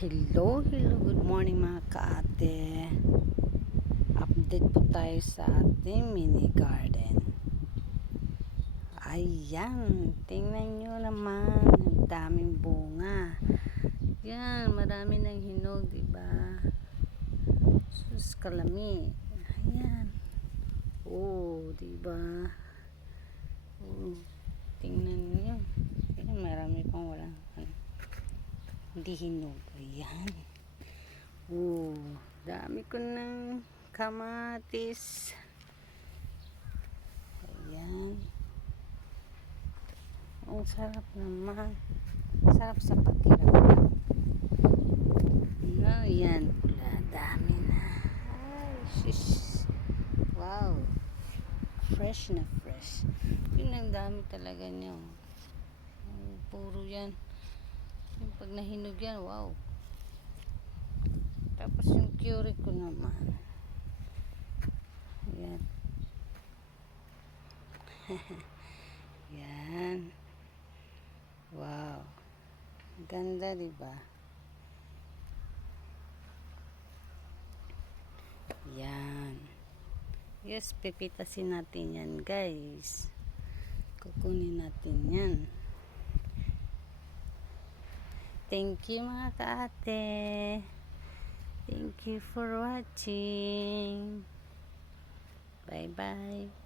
Hello, good morning mga kaate. Update po tayo sa ating mini garden. Ayan, tingnan nyo naman, ang daming bunga. Yan, marami ng hinog, diba? Sus, kalami. Ayan. Oh, diba? Oh, tingnan nyo. Ayan, marami pang walang hindi hinog. Ayan. Oh, dami ko ng kamatis. Ayan. Ang sarap naman. Sarap sa pakiramdam. Ayan. Pula, dami na. Ay, shish. Wow. Fresh na fresh. Yun ang dami talaga niya. Puro yan. Yung pag nahinog yan, wow. Tapos yung curry ko naman. Ayan. Yan. Wow. Ganda, diba? Yan. Yes, pipitasin natin yan, guys. Kukunin natin yan. Thank you mga kaate. Thank you for watching. Bye-bye.